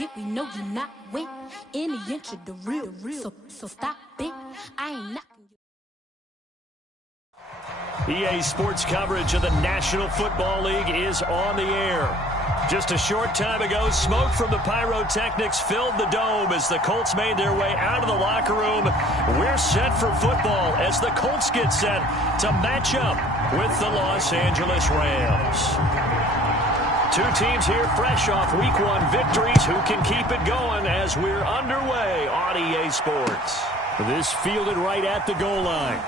get, we know you're not with any inch of the real. So stop it. I ain't knocking you. EA Sports coverage of the National Football League is on the air. Just a short time ago, smoke from the pyrotechnics filled the dome as the Colts made their way out of the locker room. We're set for football as the Colts get set to match up with the Los Angeles Rams. Two teams here fresh off Week 1 victories who can keep it going as we're underway on EA Sports. This fielded right at the goal line.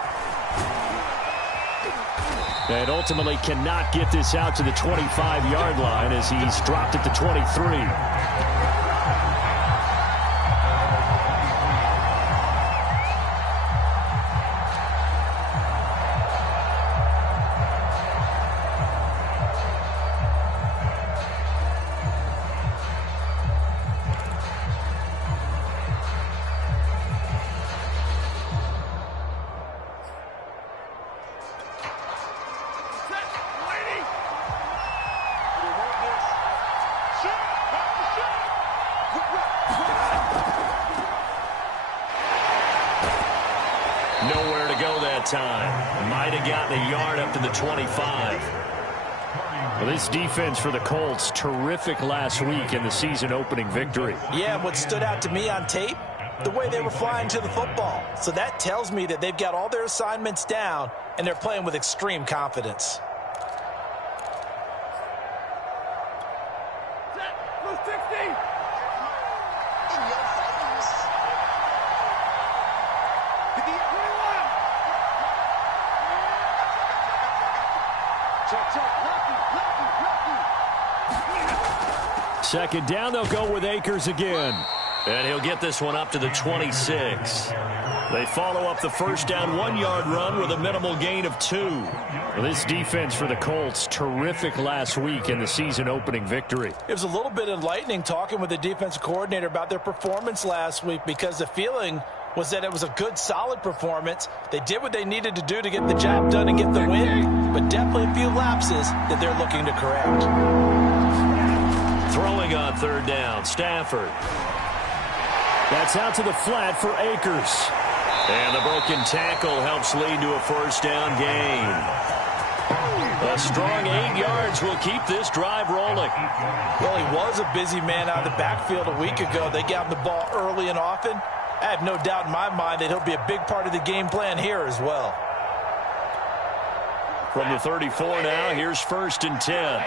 And ultimately cannot get this out to the 25-yard line as he's dropped at the 23. Nowhere to go that time. Might have gotten a yard up to the 25. Well, this defense for the Colts, terrific last week in the season-opening victory. Yeah, what stood out to me on tape, the way they were flying to the football. So that tells me that they've got all their assignments down, and they're playing with extreme confidence. Second down, they'll go with Akers again. And he'll get this one up to the 26. They follow up the first down 1-yard run with a minimal gain of 2. Well, this defense for the Colts, terrific last week in the season-opening victory. It was a little bit enlightening talking with the defensive coordinator about their performance last week because the feeling was that it was a good, solid performance. They did what they needed to do to get the job done and get the win, but definitely a few lapses that they're looking to correct. Throwing on third down, Stafford. That's out to the flat for Akers. And the broken tackle helps lead to a first down gain. A strong 8 yards will keep this drive rolling. Well, he was a busy man out of the backfield a week ago. They got him the ball early and often. I have no doubt in my mind that he'll be a big part of the game plan here as well. From the 34 now, here's 1st and 10.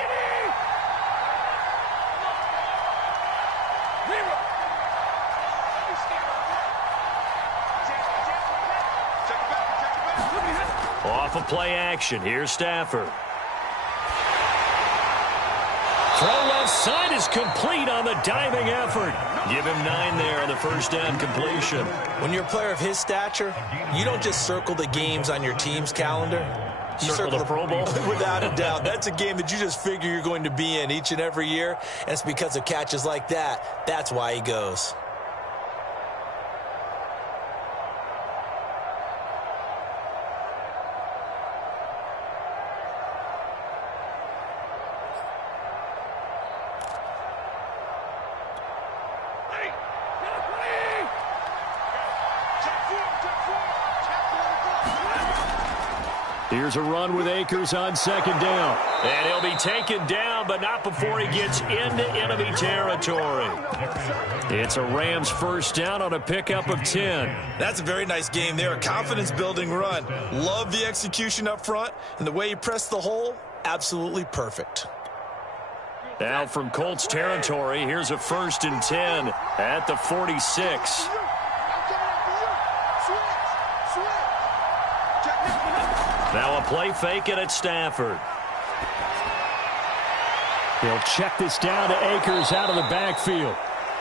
Off of play action, here's Stafford. Throw left side is complete on the diving effort. Give him 9 there on the first down completion. When you're a player of his stature, you don't just circle the games on your team's calendar. You circle the Pro Bowl? Without a doubt. That's a game that you just figure you're going to be in each and every year, and it's because of catches like that. That's why he goes. Here's a run with Akers on second down. And he'll be taken down, but not before he gets into enemy territory. It's a Rams first down on a pickup of 10. That's a very nice game there, a confidence-building run. Love the execution up front, and the way he pressed the hole, absolutely perfect. Now from Colts territory, here's a 1st and 10 at the 46. Now a play fake and it's Stafford. He'll check this down to Akers out of the backfield.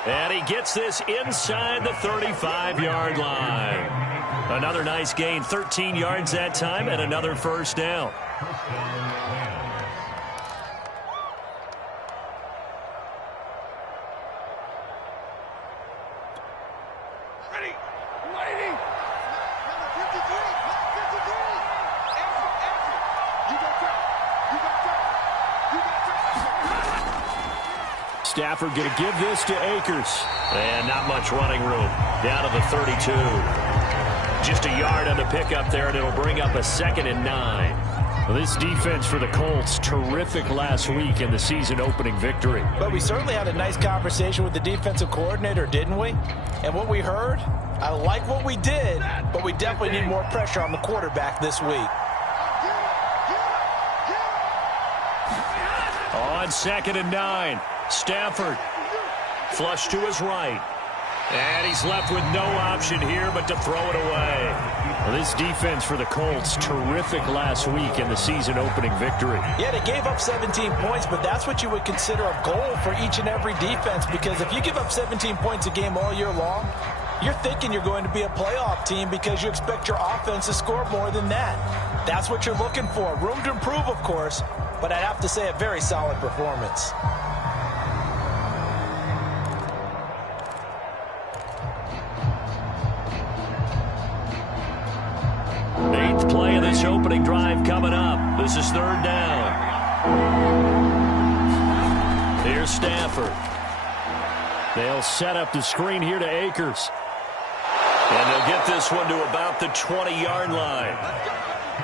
And he gets this inside the 35-yard line. Another nice gain, 13 yards that time, and another first down. Stafford going to give this to Akers. And not much running room. Down to the 32. Just a yard on the pickup there, and it'll bring up a 2nd and 9. Well, this defense for the Colts, terrific last week in the season-opening victory. But we certainly had a nice conversation with the defensive coordinator, didn't we? And what we heard, I like what we did, but we definitely need more pressure on the quarterback this week. On 2nd and 9, Stafford flush to his right. And he's left with no option here but to throw it away. Well, this defense for the Colts, terrific last week in the season-opening victory. Yeah, they gave up 17 points, but that's what you would consider a goal for each and every defense, because if you give up 17 points a game all year long, you're thinking you're going to be a playoff team because you expect your offense to score more than that. That's what you're looking for. Room to improve, of course, but I'd have to say a very solid performance. Eighth play of this opening drive coming up. This is 3rd down. Here's Stafford. They'll set up the screen here to Akers. And they'll get this one to about the 20-yard line.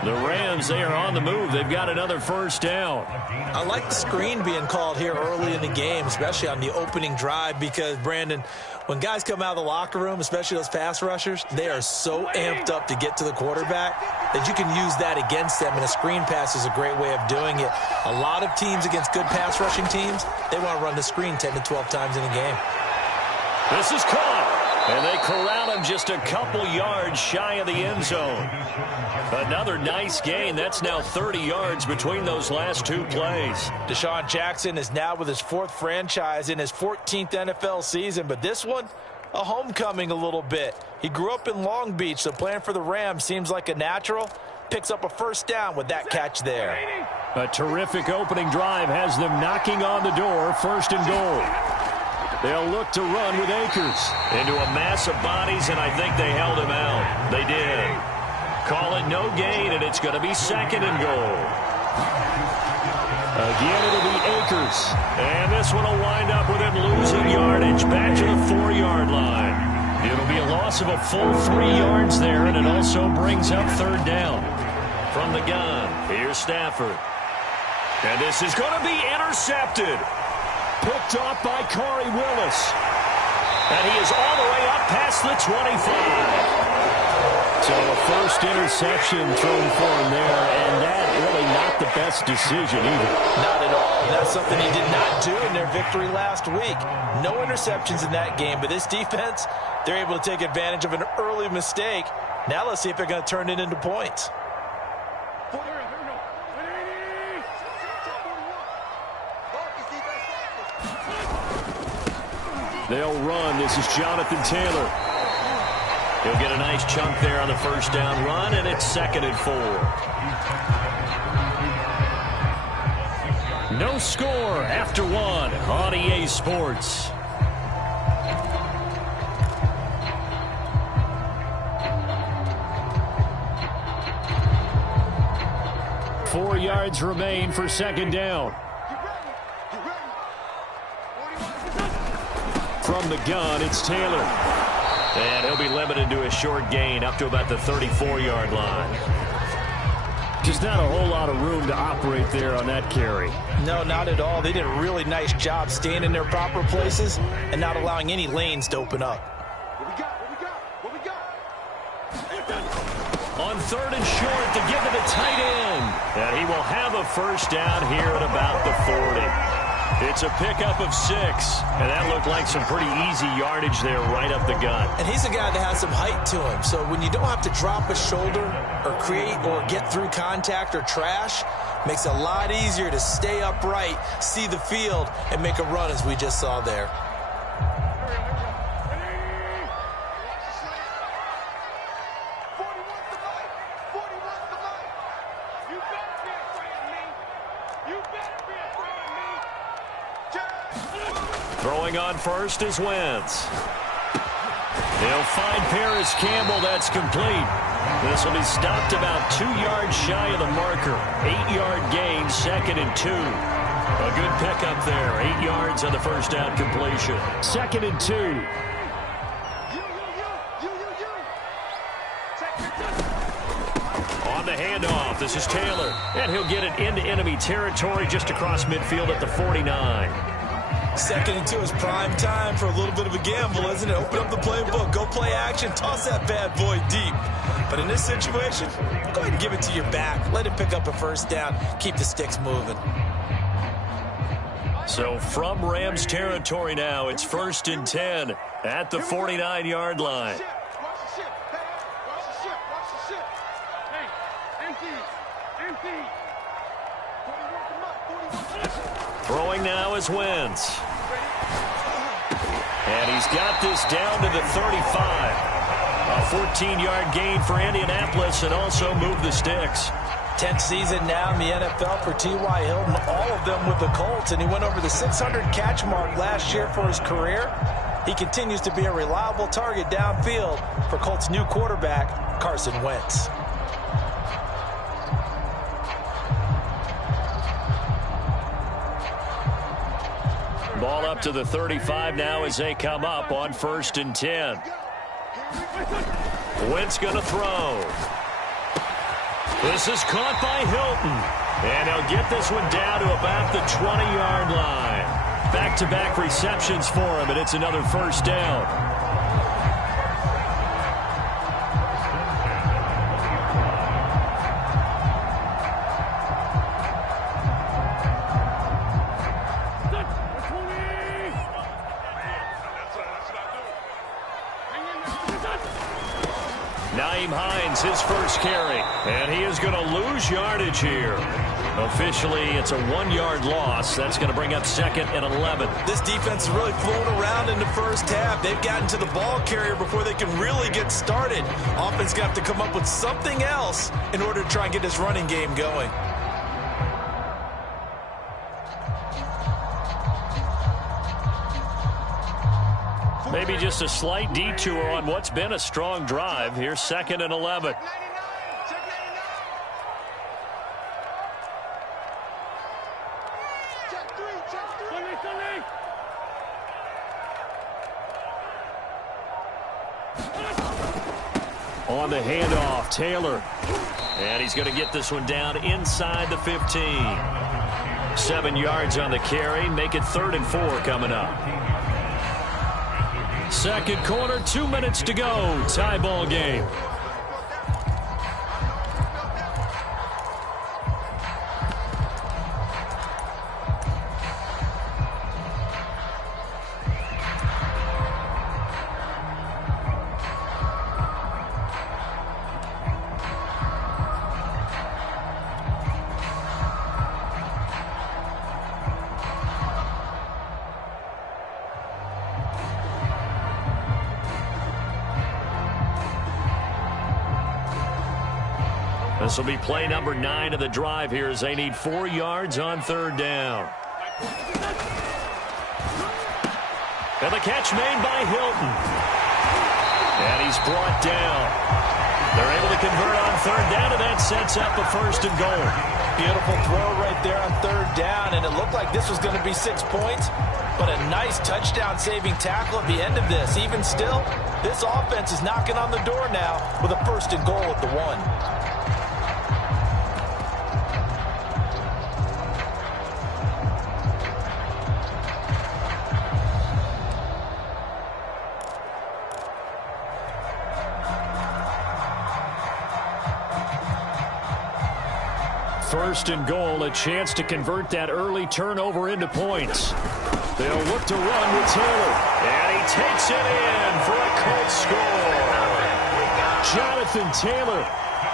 The Rams, they are on the move. They've got another 1st down. I like the screen being called here early in the game, especially on the opening drive, because, Brandon, when guys come out of the locker room, especially those pass rushers, they are so amped up to get to the quarterback that you can use that against them, and a screen pass is a great way of doing it. A lot of teams against good pass rushing teams, they want to run the screen 10 to 12 times in a game. This is caught, and they corral him just a couple yards shy of the end zone. Another nice gain. That's now 30 yards between those last 2 plays. Deshaun Jackson is now with his 4th franchise in his 14th NFL season, but this one, a homecoming a little bit. He grew up in Long Beach, so playing for the Rams seems like a natural. Picks up a 1st down with that catch there. A terrific opening drive has them knocking on the door. 1st and goal. They'll look to run with Akers into a mass of bodies, and I think they held him out. They did. Call it no gain, and it's going to be 2nd and goal. Again, it'll be Akers. And this one will wind up with him losing yardage back to the 4-yard line. It'll be a loss of a full 3 yards there, and it also brings up 3rd down. From the gun, here's Stafford. And this is going to be intercepted. Picked off by Corey Willis. And he is all the way up past the 25. So a 1st interception thrown for him there, and that really not the best decision either. Not at all. That's something he did not do in their victory last week. No interceptions in that game, but this defense, they're able to take advantage of an early mistake. Now let's see if they're going to turn it into points. They'll run. This is Jonathan Taylor. He'll get a nice chunk there on the 1st down run, and it's 2nd and 4. No score after 1 on EA Sports. Four yards remain for 2nd down. From the gun, it's Taylor. And he'll be limited to a short gain up to about the 34-yard line. Just not a whole lot of room to operate there on that carry. No, not at all. They did a really nice job staying in their proper places and not allowing any lanes to open up. What we got? On 3rd and short, to give it a tight end. And he will have a 1st down here at about the 40. It's a pickup of 6, and that looked like some pretty easy yardage there right up the gut. And he's a guy that has some height to him, so when you don't have to drop a shoulder or create or get through contact or trash, makes it a lot easier to stay upright, see the field, and make a run as we just saw there. Throwing on first is Wentz. They'll find Paris Campbell. That's complete. This will be stopped about 2 yards shy of the marker. 8-yard gain, 2nd and 2. A good pickup there. 8 yards on the first down completion. 2nd and 2. On the handoff, this is Taylor. And he'll get it into enemy territory just across midfield at the 49. 2nd and 2 is prime time for a little bit of a gamble, isn't it? Open up the playbook, go play action, toss that bad boy deep. But in this situation, go ahead and give it to your back. Let him pick up a first down. Keep the sticks moving. So from Rams territory now, it's 1st and 10 at the 49-yard line. Throwing now is Wentz. And he's got this down to the 35. A 14-yard gain for Indianapolis and also move the sticks. 10th season now in the NFL for T.Y. Hilton, all of them with the Colts, and he went over the 600-catch mark last year for his career. He continues to be a reliable target downfield for Colts' new quarterback, Carson Wentz. Ball up to the 35 now as they come up on 1st and 10. Wentz going to throw. This is caught by Hilton. And he'll get this one down to about the 20-yard line. Back-to-back receptions for him, and it's another first down. His first carry, and he is going to lose yardage here. Officially, it's a 1-yard loss. That's going to bring up 2nd and 11. This defense is really flown around in the first half. They've gotten to the ball carrier before they can really get started. Offense got to come up with something else in order to try and get this running game going. Maybe just a slight detour on what's been a strong drive. Here's 2nd and 11. On the handoff, Taylor. And he's going to get this one down inside the 15. 7 yards on the carry. Make it 3rd and 4 coming up. Second quarter, 2 minutes to go. Tie ball game. This will be play number 9 of the drive here as they need 4 yards on 3rd down. And the catch made by Hilton. And he's brought down. They're able to convert on 3rd down, and that sets up a 1st and goal. Beautiful throw right there on 3rd down, and it looked like this was going to be 6 points, but a nice touchdown-saving tackle at the end of this. Even still, this offense is knocking on the door now with a 1st and goal at the 1. First and goal, a chance to convert that early turnover into points. They'll look to run with Taylor. And he takes it in for a Colts score. Jonathan Taylor,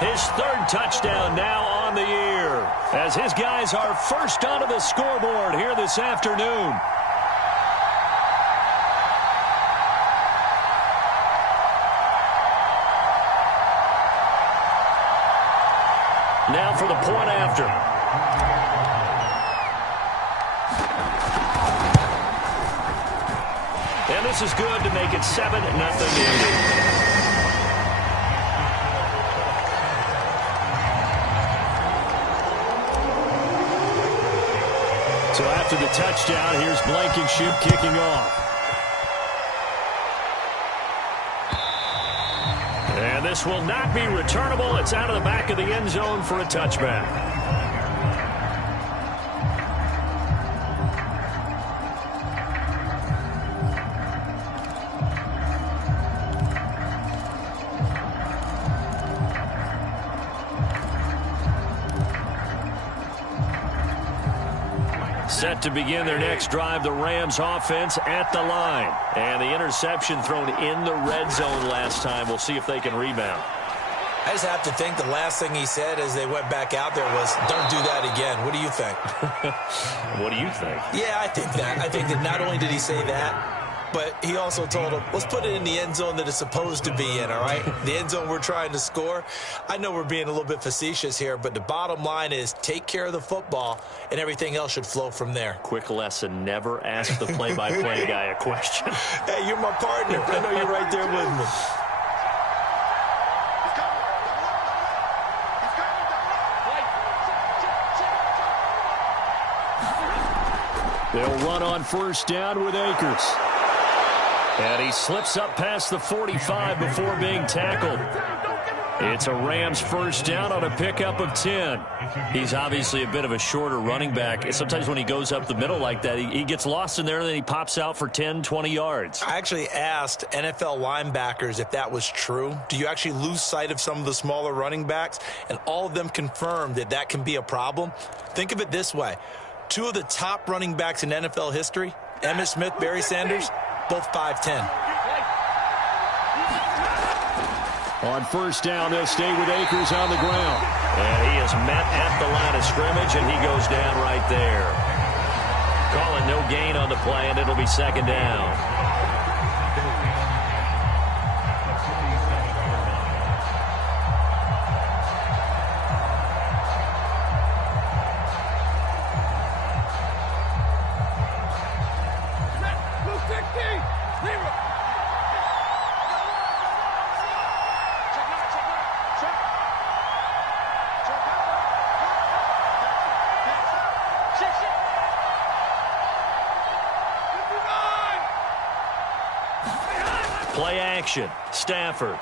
his 3rd touchdown now on the year, as his guys are first onto the scoreboard here this afternoon. Now for the point after. And this is good to make it 7-0 Indy. So after the touchdown. Here's Blankenship kicking off. And this will not be returnable. It's out of the back of the end zone for a touchback. Set to begin their next drive, the Rams offense at the line. And the interception thrown in the red zone last time. We'll see if they can rebound. I just have to think the last thing he said as they went back out there was, don't do that again. What do you think? What do you think? Yeah, I think that. I think that not only did he say that, but he also told him, let's put it in the end zone that it's supposed to be in, all right? The end zone we're trying to score. I know we're being a little bit facetious here, but the bottom line is take care of the football, and everything else should flow from there. Quick lesson, never ask the play-by-play guy a question. Hey, you're my partner. I know you're right there with me. They'll run on first down with Akers. And he slips up past the 45 before being tackled. It's a Rams first down on a pickup of 10. He's obviously a bit of a shorter running back. Sometimes when he goes up the middle like that, he gets lost in there, and then he pops out for 10, 20 yards. I actually asked NFL linebackers if that was true. Do you actually lose sight of some of the smaller running backs? And all of them confirmed that that can be a problem. Think of it this way. Two of the top running backs in NFL history, Emmitt Smith, Barry Sanders, both 5'10". On first down, they'll stay with Akers on the ground. And he is met at the line of scrimmage, and he goes down right there. Calling no gain on the play, and it'll be second down. Play action. Stafford.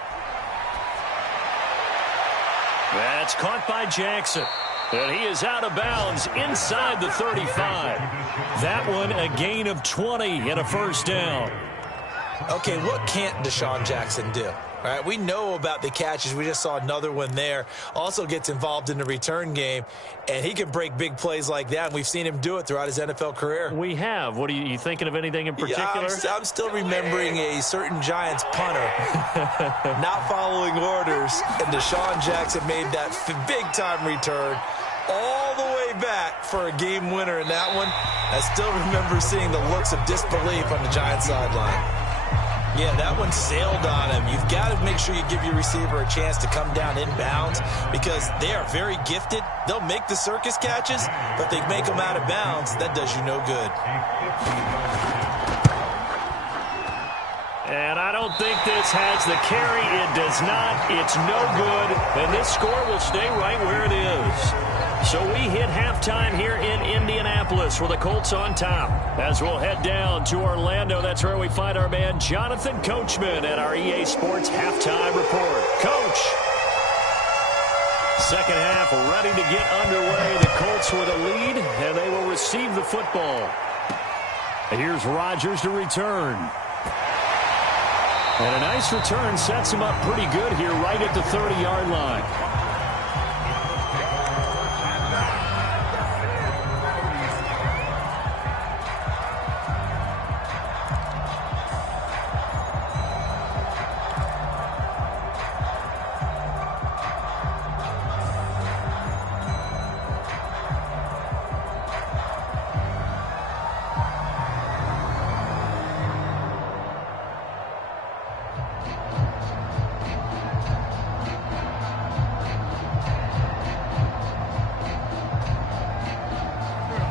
That's caught by Jackson. And he is out of bounds inside the 35. That one a gain of 20 and a first down. Okay, what can't Deshaun Jackson do? All right, we know about the catches. We just saw another one there. Also gets involved in the return game, and he can break big plays like that, and we've seen him do it throughout his NFL career. We have. What are you thinking of anything in particular? Yeah, I'm still remembering a certain Giants punter not following orders, and Deshaun Jackson made that big-time return all the way back for a game winner in that one. I still remember seeing the looks of disbelief on the Giants sideline. Yeah, that one sailed on him. You've got to make sure you give your receiver a chance to come down inbounds because they are very gifted. They'll make the circus catches, but they make them out of bounds. That does you no good. And I don't think this has the carry. It does not. It's no good. And this score will stay right where it is. So we hit halftime here in Indianapolis with the Colts on top. As we'll head down to Orlando, that's where we find our man Jonathan Coachman at our EA Sports Halftime Report. Coach, second half ready to get underway. The Colts with a lead, and they will receive the football. And here's Rodgers to return. And a nice return sets him up pretty good here right at the 30-yard line.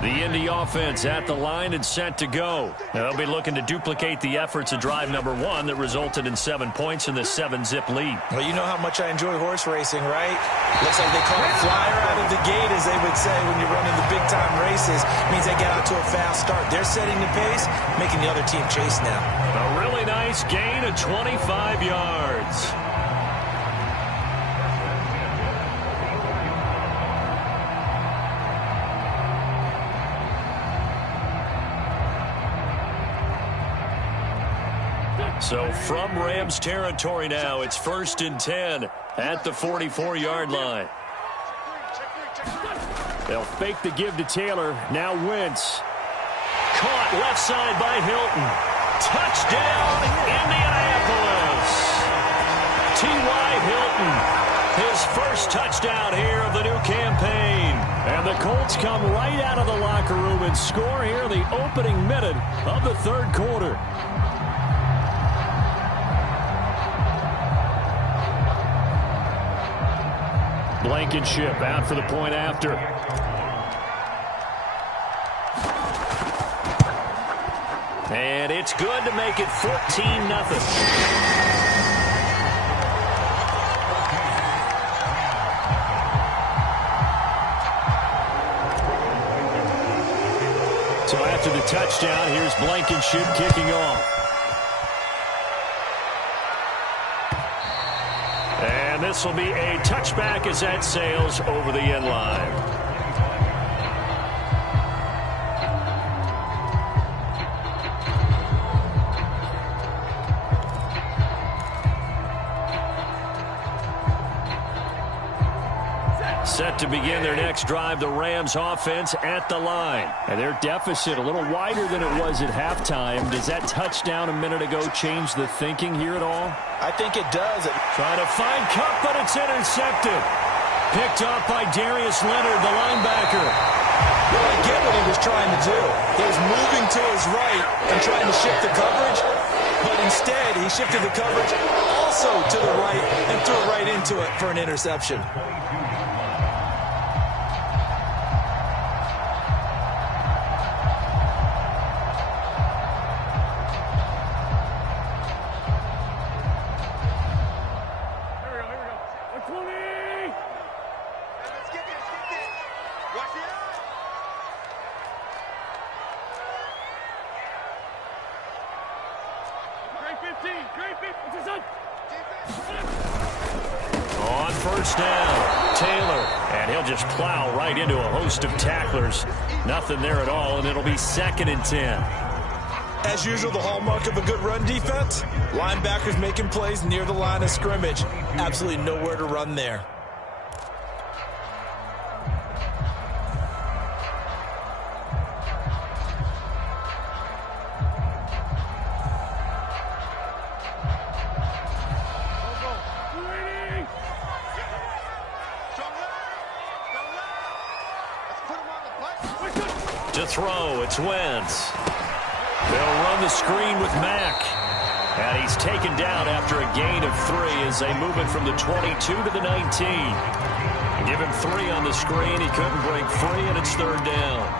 The Indy offense at the line and set to go. Now they'll be looking to duplicate the efforts of drive number 1 that resulted in 7 points in the 7-zip lead. Well, you know how much I enjoy horse racing, right? Looks like they call it flyer out of the gate, as they would say when you're running the big-time races. It means they get out to a fast start. They're setting the pace, making the other team chase now. A really nice gain of 25 yards. So from Rams territory now, it's 1st and 10 at the 44-yard line. They'll fake the give to Taylor. Now Wentz. Caught left side by Hilton. Touchdown, Indianapolis. T.Y. Hilton, his first touchdown here of the new campaign. And the Colts come right out of the locker room and score here in the opening minute of the 3rd quarter. Blankenship out for the point after. And it's good to make it 14-0. So after the touchdown, here's Blankenship kicking off. And this will be a touchback as that sails over the end line. Set to begin their next drive, the Rams offense at the line. And their deficit a little wider than it was at halftime. Does that touchdown a minute ago change the thinking here at all? I think it does. Trying to find Kupp, but it's intercepted. Picked up by Darius Leonard, the linebacker. Well, I get what he was trying to do. He was moving to his right and trying to shift the coverage, but instead he shifted the coverage also to the right and threw it right into it for an interception. On first down, Taylor, and he'll just plow right into a host of tacklers. Nothing there at all, and it'll be 2nd and 10. As usual, the hallmark of a good run defense, linebackers making plays near the line of scrimmage. Absolutely nowhere to run there. To throw, it's Wentz. They'll run the screen with Mack. And he's taken down after a gain of 3 as they move it from the 22 to the 19. Give him 3 on the screen. He couldn't break free, and it's 3rd down.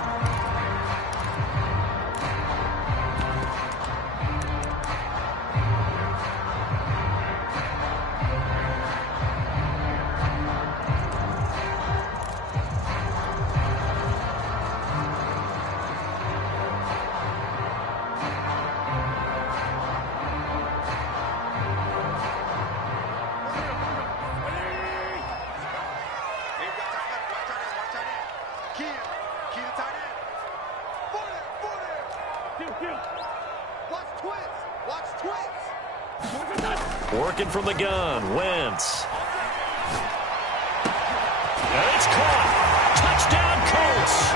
Working from the gun, Wentz. And it's caught. Touchdown, Colts.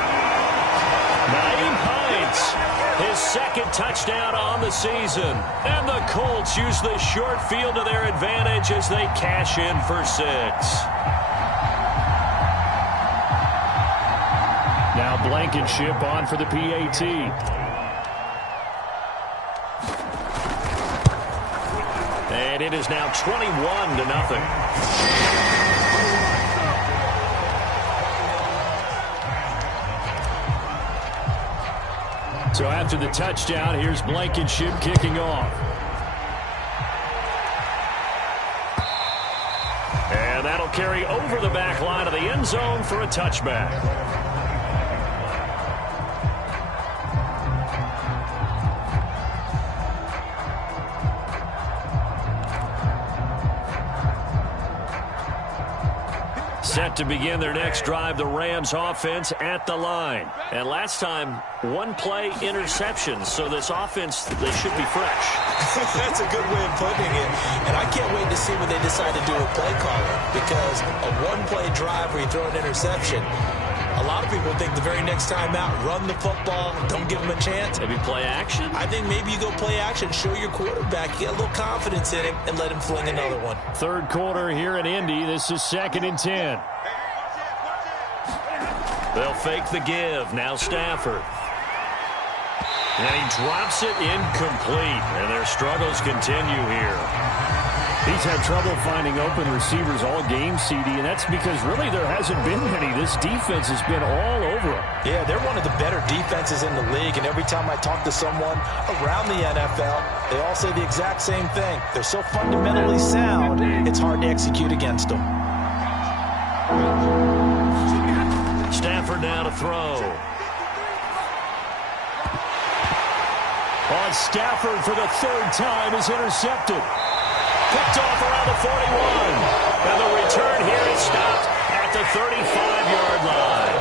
Naeem Hines, his 2nd touchdown on the season. And the Colts use the short field to their advantage as they cash in for 6. Now Blankenship on for the PAT. And it is now 21-0. So after the touchdown, here's Blankenship kicking off. And that'll carry over the back line of the end zone for a touchback. Set to begin their next drive, the Rams offense at the line. And last time, one-play interceptions, so this offense, they should be fresh. That's a good way of putting it. And I can't wait to see what they decide to do with play calling, because a one-play drive where you throw an interception, a lot of people think the very next time out, run the football, don't give them a chance. Maybe play action? I think maybe you go play action, show your quarterback, get a little confidence in him, and let him fling another one. Third quarter here in Indy. This is 2nd and 10. They'll fake the give. Now Stafford. And he drops it incomplete. And their struggles continue here. He's had trouble finding open receivers all game, CD, and that's because really there hasn't been many. This defense has been all over him. Yeah, they're one of the better defenses in the league, and every time I talk to someone around the NFL, they all say the exact same thing. They're so fundamentally sound, it's hard to execute against them. Stafford now to throw. On Stafford for the 3rd time is intercepted. Picked off around the 41. And the return here is stopped at the 35-yard line.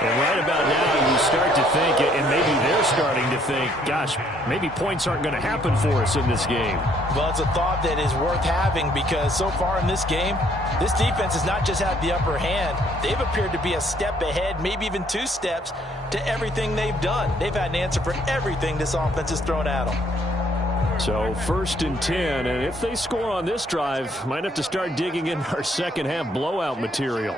And right about now, you start to think, and maybe they're starting to think, gosh, maybe points aren't going to happen for us in this game. Well, it's a thought that is worth having, because so far in this game, this defense has not just had the upper hand. They've appeared to be a step ahead, maybe even 2 steps, to everything they've done. They've had an answer for everything this offense has thrown at them. So 1st and 10, and if they score on this drive, might have to start digging in our second half blowout material.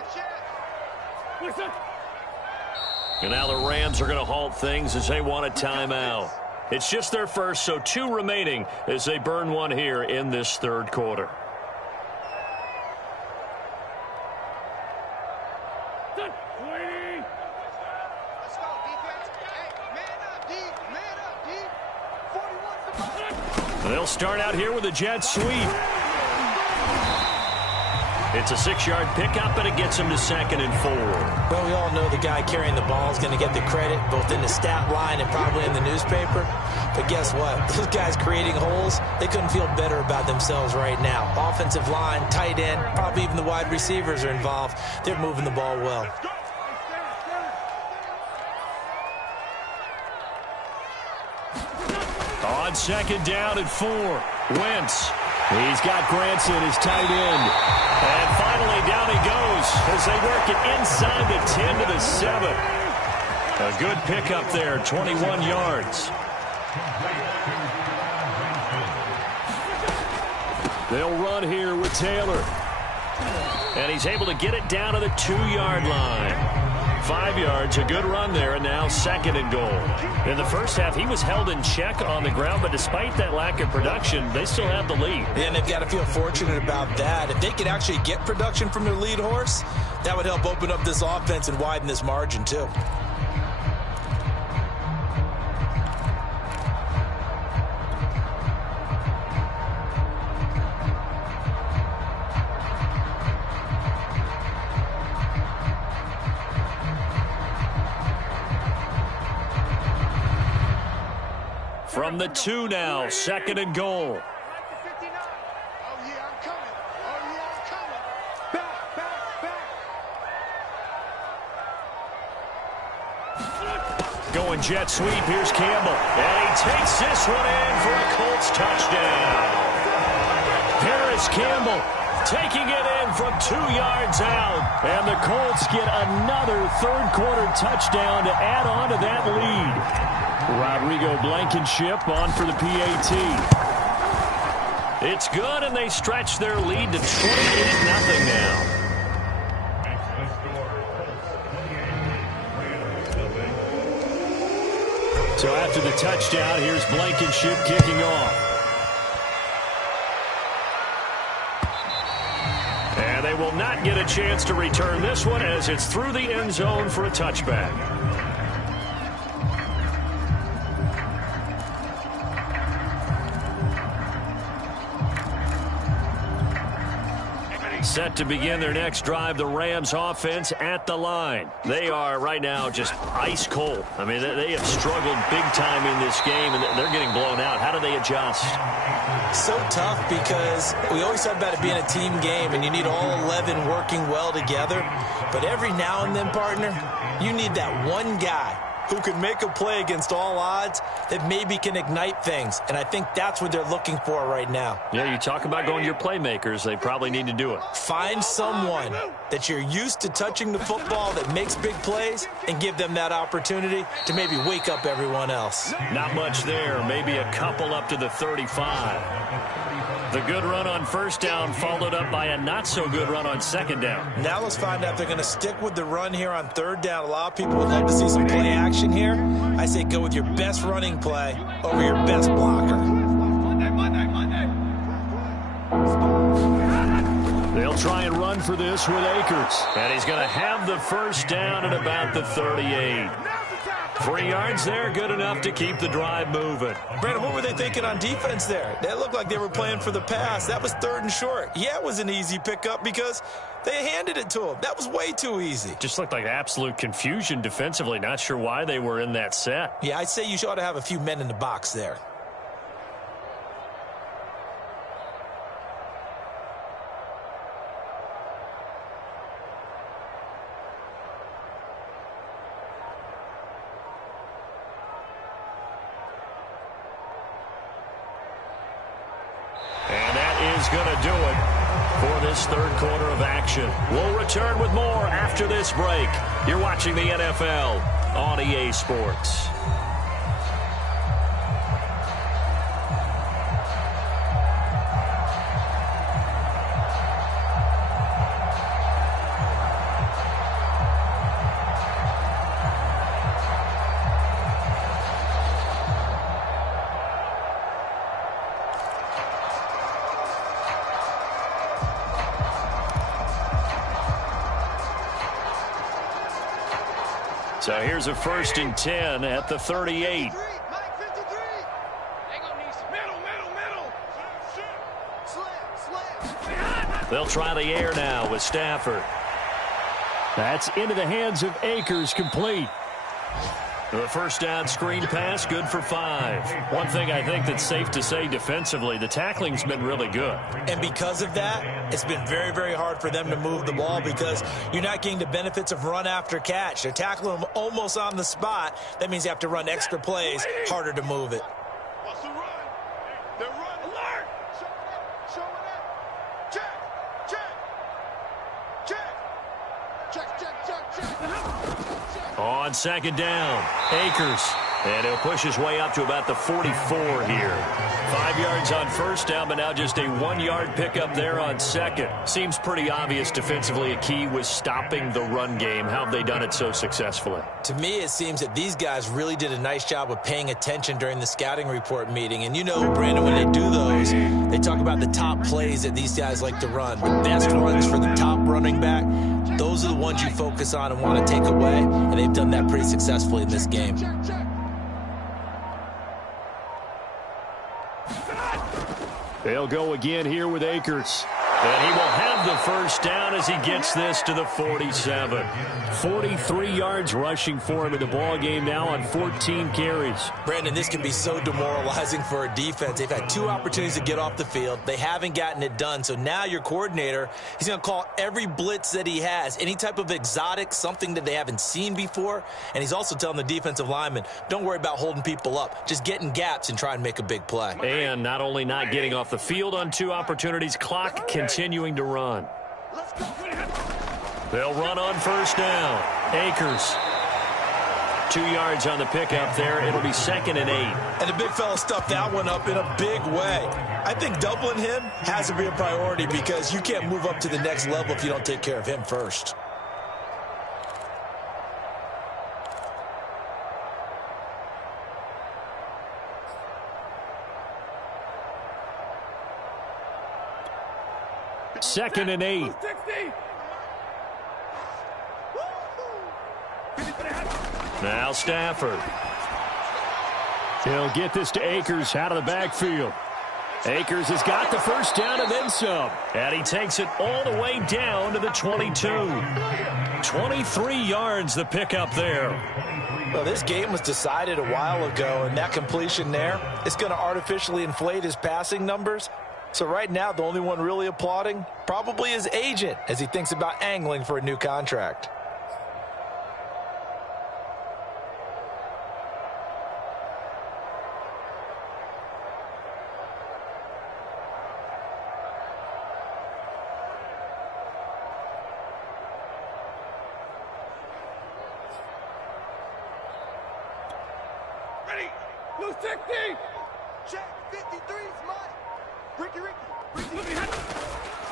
And now the Rams are going to halt things as they want a timeout. It's just their first, so 2 remaining as they burn one here in this 3rd quarter. They'll start out here with a jet sweep. It's a 6-yard pickup, and it gets him to 2nd and 4. Well, we all know the guy carrying the ball is going to get the credit, both in the stat line and probably in the newspaper. But guess what? Those guys creating holes, they couldn't feel better about themselves right now. Offensive line, tight end, probably even the wide receivers are involved. They're moving the ball well. On 2nd down and 4, Wentz. He's got Granson, his tight end. And finally down he goes as they work it inside the 10 to the 7. A good pickup there, 21 yards. They'll run here with Taylor. And he's able to get it down to the 2-yard line. 5 yards, a good run there, and now 2nd and goal. In the first half, he was held in check on the ground, but despite that lack of production, they still have the lead. And they've got to feel fortunate about that. If they could actually get production from their lead horse, that would help open up this offense and widen this margin, too. From the 2 now, 2nd and goal. Going jet sweep, here's Campbell. And he takes this one in for a Colts touchdown. Harris Campbell taking it in from 2 yards out. And the Colts get another 3rd quarter touchdown to add on to that lead. Rodrigo Blankenship on for the PAT. It's good, and they stretch their lead to 28-0 now. So after the touchdown, here's Blankenship kicking off. And they will not get a chance to return this one as it's through the end zone for a touchback. Set to begin their next drive, the Rams offense at the line. They are right now just ice cold. I mean, they have struggled big time in this game, and they're getting blown out. How do they adjust? So tough because we always talk about it being a team game, and you need all 11 working well together. But every now and then, partner, you need that one guy who can make a play against all odds that maybe can ignite things. And I think that's what they're looking for right now. Yeah, you talk about going to your playmakers. They probably need to do it. Find someone that you're used to touching the football that makes big plays and give them that opportunity to maybe wake up everyone else. Not much there. Maybe a couple up to the 35. The good run on first down followed up by a not-so-good run on second down. Now let's find out if they're going to stick with the run here on third down. A lot of people would love to see some play action here. I say go with your best running play over your best blocker. They'll try and run for this with Akers. And he's going to have the first down at about the 38. 3 yards there, good enough to keep the drive moving. Brandon, what were they thinking on defense there? That looked like they were playing for the pass. That was 3rd and short. Yeah, it was an easy pickup because they handed it to him. That was way too easy. Just looked like absolute confusion defensively. Not sure why they were in that set. Yeah, I'd say you ought to have a few men in the box there. Going to do it for this third quarter of action. We'll return with more after this break. You're watching the NFL on EA Sports. So here's a 1st and 10 at the 38. They'll try the air now with Stafford. That's into the hands of Akers, complete. The first down screen pass, good for 5. One thing I think that's safe to say defensively, the tackling's been really good. And because of that, it's been very, very hard for them to move the ball because you're not getting the benefits of run after catch. They're tackling them almost on the spot. That means you have to run extra plays, harder to move it. On second down, Akers. And he'll push his way up to about the 44 here. 5 yards on first down, but now just a 1-yard pickup there on second. Seems pretty obvious defensively a key was stopping the run game. How have they done it so successfully? To me, it seems that these guys really did a nice job of paying attention during the scouting report meeting. And you know, Brandon, when they do those, they talk about the top plays that these guys like to run. The best runs for the top running back, those are the ones you focus on and want to take away. And they've done that pretty successfully in this game. They'll go again here with Akers. And he will have the first down as he gets this to the 47. 43 yards rushing for him in the ball game now on 14 carries. Brandon, this can be so demoralizing for a defense. They've had 2 opportunities to get off the field. They haven't gotten it done. So now your coordinator, he's going to call every blitz that he has, any type of exotic, something that they haven't seen before. And he's also telling the defensive lineman, don't worry about holding people up. Just get in gaps and try and make a big play. And not only not getting off the field on 2 opportunities, clock continuing to run. They'll run on first down. Akers. 2 yards on the pickup there. It'll be 2nd and 8. And the big fella stuffed that one up in a big way. I think doubling him has to be a priority because you can't move up to the next level if you don't take care of him first. Second and 8. Now Stafford. They'll get this to Akers out of the backfield. Akers has got the first down and then some. And he takes it all the way down to the 22. 23 yards the pickup there. Well, this game was decided a while ago, and that completion there is going to artificially inflate his passing numbers. So right now, the only one really applauding probably his agent as he thinks about angling for a new contract.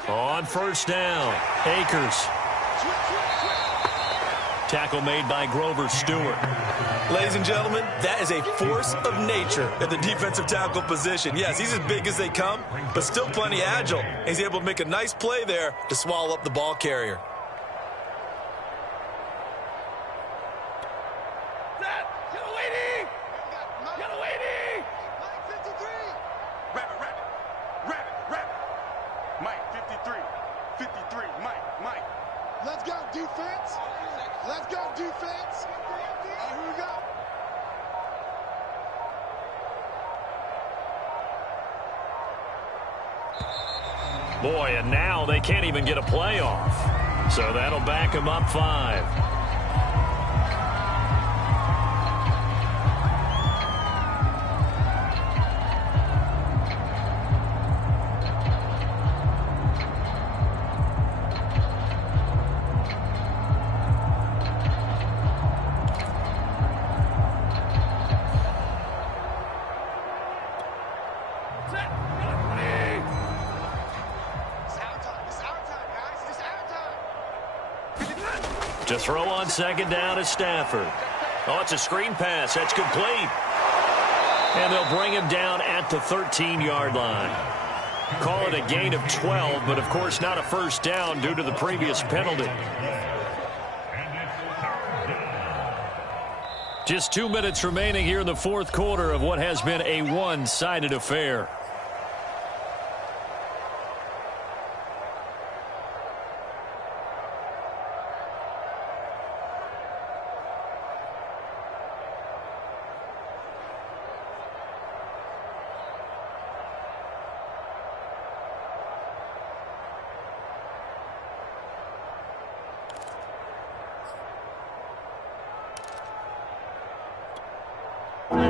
On first down, Akers. Tackle made by Grover Stewart. Ladies and gentlemen, that is a force of nature at the defensive tackle position. Yes, he's as big as they come, but still plenty agile. He's able to make a nice play there to swallow up the ball carrier. Boy, and now they can't even get a play off. So that'll back them up 5. To throw on second down is Stafford. Oh, it's a screen pass. That's complete. And they'll bring him down at the 13-yard line. Call it a gain of 12, but of course not a first down due to the previous penalty. Just 2 minutes remaining here in the fourth quarter of what has been a one-sided affair.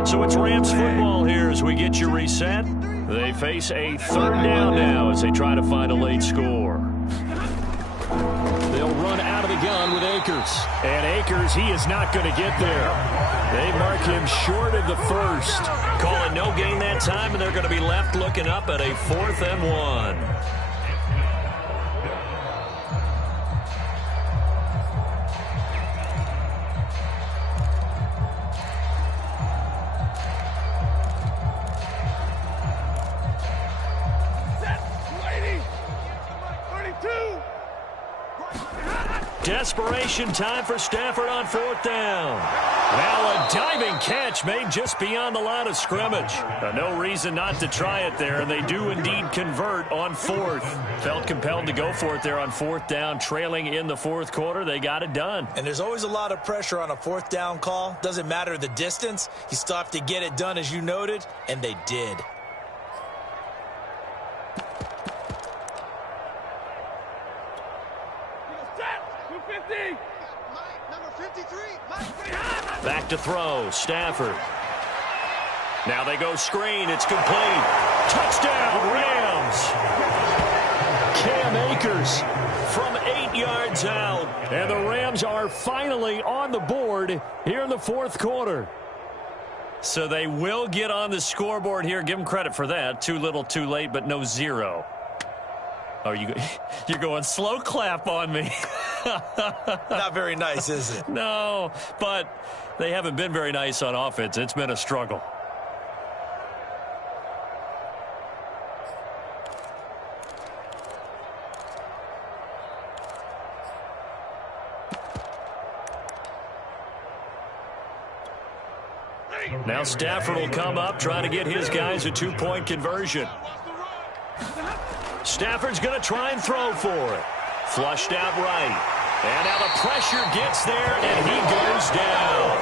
So it's Rams football here as we get you reset. They face a third down now as they try to find a late score. They'll run out of the gun with Akers. And Akers, he is not going to get there. They mark him short of the first. Calling no gain that time, and they're going to be left looking up at a 4th and 1. Desperation time for Stafford on 4th down. Now a diving catch made just beyond the line of scrimmage. No reason not to try it there, and they do indeed convert on 4th. Felt compelled to go for it there on 4th down, trailing in the fourth quarter. They got it done. And there's always a lot of pressure on a 4th down call. Doesn't matter the distance. You still have to get it done, as you noted, and they did. Back to throw, Stafford. Now they go screen, it's complete. Touchdown, Rams! Cam Akers from 8 yards out. And the Rams are finally on the board here in the fourth quarter. So they will get on the scoreboard here. Give them credit for that. Too little, too late, but no 0. Oh, you're going slow clap on me. Not very nice, is it? No, but they haven't been very nice on offense. It's been a struggle. Now Stafford will come up, trying to get his guys a 2-point conversion. Stafford's going to try and throw for it. Flushed out right. And now the pressure gets there, and he goes down.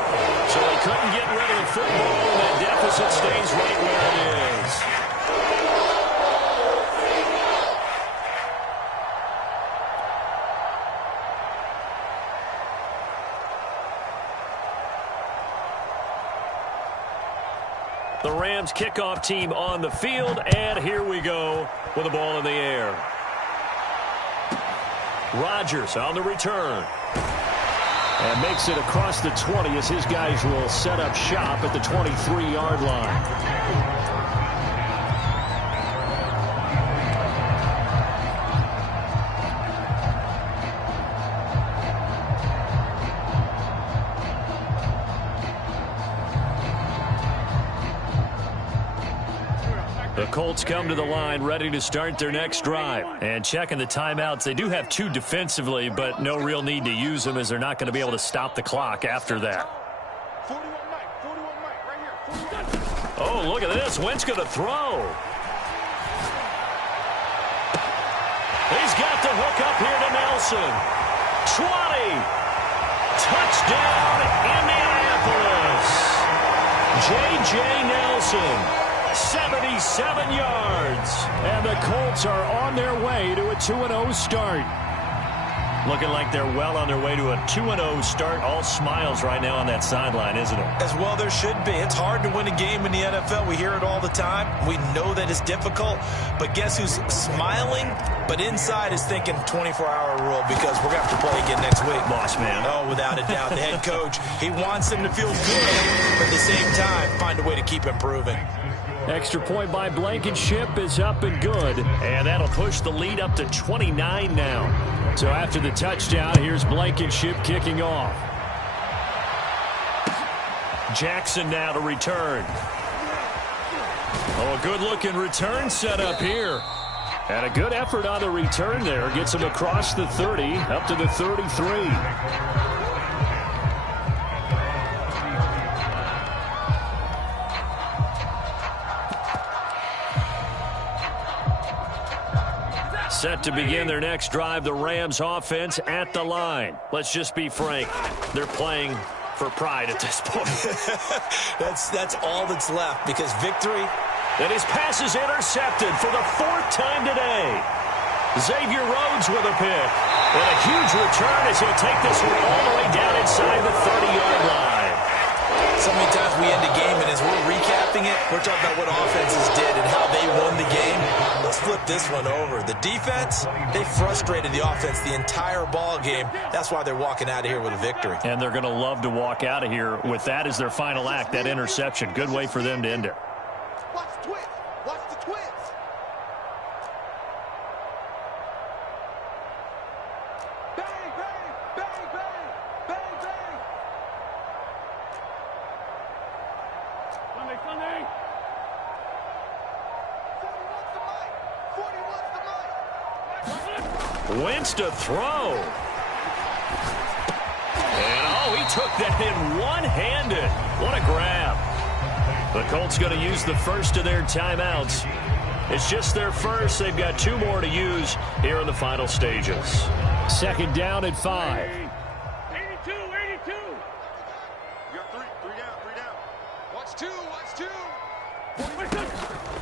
So he couldn't get rid of the football, and that deficit stays right where it is. The Rams kickoff team on the field, and here we go with the ball in the air. Rodgers on the return. And makes it across the 20 as his guys will set up shop at the 23-yard line. The Colts come to the line ready to start their next drive. And checking the timeouts, they do have 2 defensively, but no real need to use them as they're not going to be able to stop the clock after that. 41 Mike, right here. 41. Oh, look at this. Wentz going to throw. He's got the hook up here to Nelson. 20. Touchdown, Indianapolis. J.J. Nelson. 77 yards. And the Colts are on their way to a 2-0 start. Looking like they're well on their way to a 2-0 start. All smiles right now on that sideline, isn't it? As well there should be. It's hard to win a game in the NFL. We hear it all the time. We know that it's difficult. But guess who's smiling? But inside is thinking 24-hour rule because we're going to have to play again next week. Boss man. Oh, without a doubt. The head coach, he wants them to feel good, but at the same time, find a way to keep improving. Extra point by Blankenship is up and good. And that'll push the lead up to 29 now. So after the touchdown, here's Blankenship kicking off. Jackson now to return. Oh, a good-looking return set up here. And a good effort on the return there. Gets him across the 30, up to the 33. Set to begin their next drive, the Rams offense at the line. Let's just be frank. They're playing for pride at this point. That's all that's left because victory. And his pass is intercepted for the 4th time today. Xavier Rhodes with a pick. And a huge return as he'll take this one all the way down inside the 30-yard line. So many times we end a game, and as we're recapping it, we're talking about what offenses did and how they won the game. Let's flip this one over. The defense, they frustrated the offense the entire ball game. That's why they're walking out of here with a victory. And they're going to love to walk out of here with that as their final act, that interception. Good way for them to end it. Watch the twist. Watch the twist. Bang, bang, bang, bang, bang, bang. Sunday. 40 wants the mic. 40 wants the mic. Wentz to throw. And, oh, he took that in one-handed. What a grab. The Colts going to use the first of their timeouts. It's just their first. They've got 2 more to use here in the final stages. Second down at 5. 82. You got 3 down. Watch 2.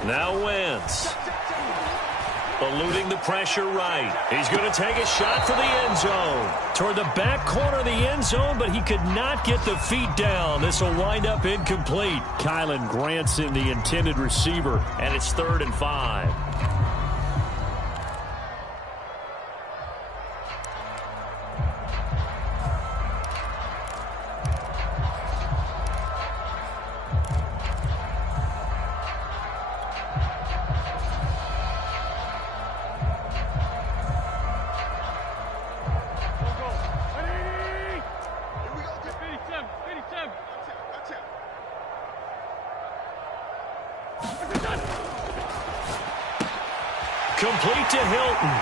Now Wentz. Eluding the pressure right. He's going to take a shot for the end zone. Toward the back corner of the end zone, but he could not get the feet down. This will wind up incomplete. Kylan Granson, the intended receiver. And it's 3rd and 5. Complete to Hilton.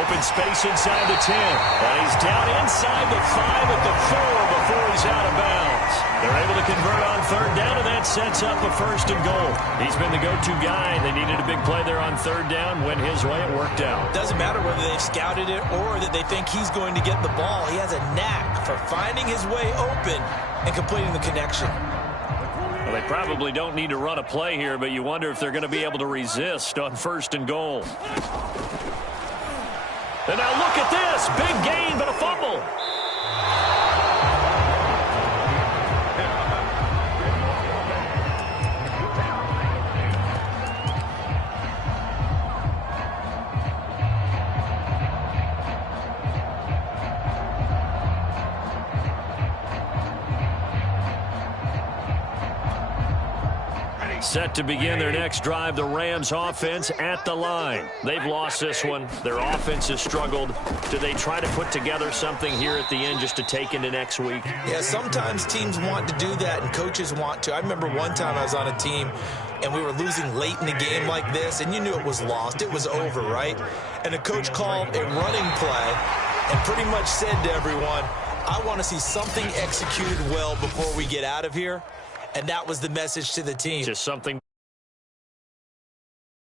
Open space inside the 10. And he's down inside the 5 at the 4 before he's out of bounds. They're able to convert on 3rd down, and that sets up a 1st and goal. He's been the go-to guy. They needed a big play there on third down went his way. It worked out. Doesn't matter whether they've scouted it or that they think he's going to get the ball. He has a knack for finding his way open and completing the connection. Well, they probably don't need to run a play here, but you wonder if they're going to be able to resist on 1st and goal. And now look at this. Big gain, but a fumble. Set to begin their next drive, the Rams offense at the line. They've lost this one. Their offense has struggled. Do they try to put together something here at the end just to take into next week? Yeah, sometimes teams want to do that and coaches want to. I remember one time I was on a team and we were losing late in the game like this, and you knew it was lost. It was over, right? And the coach called a running play and pretty much said to everyone, I want to see something executed well before we get out of here. And that was the message to the team. Just something.